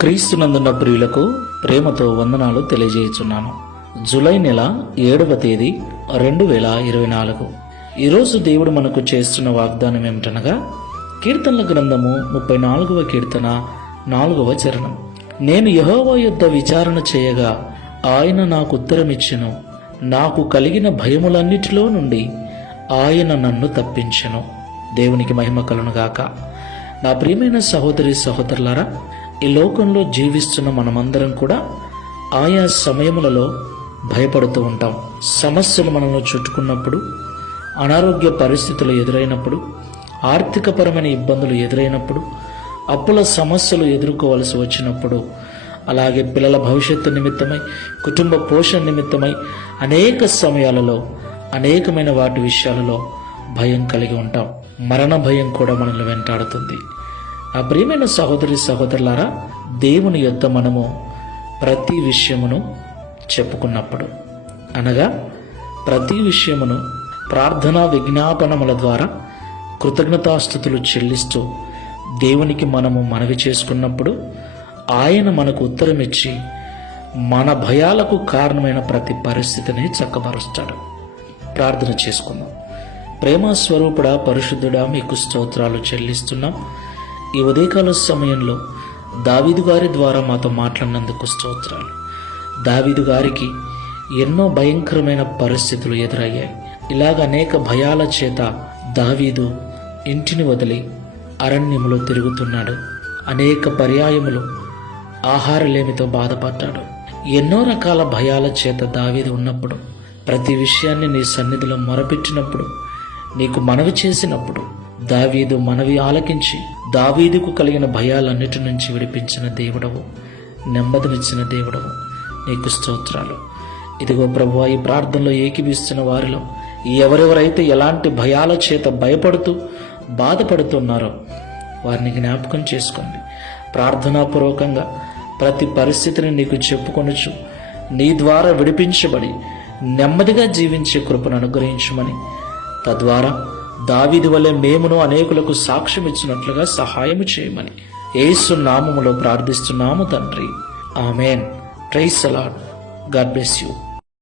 క్రీస్తునందున్న ప్రియులకు ప్రేమతో వందనాలు తెలియజేయుచున్నాను. జూలై నెల 7వ తేదీ 2024. ఈరోజు దేవుడు మనకు చేస్తున్న వాగ్దానం ఏమిటనగా, కీర్తనల గ్రంథము 34వ కీర్తన 4వ చరణం. నేను యెహోవా యొద్ద విచారణ చేయగా ఆయన నాకు ఉత్తరమిచ్చెను. నాకు కలిగిన భయములన్నిటిలో నుండి ఆయన నన్ను తప్పించెను. దేవునికి మహిమ కలుగునుగాక. నా ప్రియమైన సహోదరి సహోదరులారా, ఈ లోకంలో జీవిస్తున్న మనమందరం కూడా ఆయా సమయములలో భయపడుతూ ఉంటాం. సమస్యలు మనల్ని చుట్టుకున్నప్పుడు, అనారోగ్య పరిస్థితులు ఎదురైనప్పుడు, ఆర్థికపరమైన ఇబ్బందులు ఎదురైనప్పుడు, అప్పుల సమస్యలు ఎదుర్కోవలసి వచ్చినప్పుడు, అలాగే పిల్లల భవిష్యత్తు నిమిత్తమై, కుటుంబ పోషణ నిమిత్తమై అనేక సమయాలలో అనేకమైన వాటి విషయాలలో భయం కలిగి ఉంటాం. మరణ భయం కూడా మనల్ని వెంటాడుతుంది. ఆ ప్రియమైన సహోదరి సహోదరులారా, దేవుని యొద్ద మనము ప్రతి విషయమును చెప్పుకున్నప్పుడు, అనగా ప్రతి విషయమును ప్రార్థనా విజ్ఞాపనముల ద్వారా కృతజ్ఞతాస్తుతులు చెల్లిస్తూ దేవునికి మనము మనవి చేసుకున్నప్పుడు ఆయన మనకు ఉత్తరమిచ్చి మన భయాలకు కారణమైన ప్రతి పరిస్థితిని చక్కబరుస్తాడు. ప్రార్థన చేసుకుందాం. ప్రేమ స్వరూపుడా, పరిశుద్ధుడా, మీకు స్తోత్రాలు చెల్లిస్తున్నాం. ఈ ఉదయకాల సమయంలో దావీదు గారి ద్వారా మాతో మాట్లాడినందుకు స్తోత్రాలు. దావీదు గారికి ఎన్నో భయంకరమైన పరిస్థితులు ఎదురయ్యాయి. ఇలాగ అనేక భయాల చేత దావీదు ఇంటిని వదిలి అరణ్యములో తిరుగుతున్నాడు. అనేక పర్యాయములు ఆహారలేమితో బాధపడ్డాడు. ఎన్నో రకాల భయాల చేత దావీదు ఉన్నప్పుడు, ప్రతి విషయాన్ని నీ సన్నిధిలో మొరపెట్టినప్పుడు, నీకు మనవి చేసినప్పుడు దావీదు మనవి ఆలకించి దావీదుకు కలిగిన భయాలన్నిటి నుంచి విడిపించిన దేవుడవు, నెమ్మదినిచ్చిన దేవుడవు, నీకు స్తోత్రాలు. ఇదిగో ప్రభువా, ఈ ప్రార్థనలో ఏకీభిస్తున్న వారిలో ఎవరెవరైతే ఎలాంటి భయాల చేత భయపడుతూ బాధపడుతున్నారో వారిని జ్ఞాపకం చేసుకోండి. ప్రార్థనాపూర్వకంగా ప్రతి పరిస్థితిని నీకు చెప్పుకొనుచు నీ ద్వారా విడిపించబడి నెమ్మదిగా జీవించే కృపను అనుగ్రహించమని, తద్వారా దావీదు వలె మేమును అనేకులకు సాక్ష్యం ఇచ్చినట్లుగా సహాయము చేయమని యేసు నామములో ప్రార్థిస్తున్నాము తండ్రి. Amen. Praise the lord. God bless you.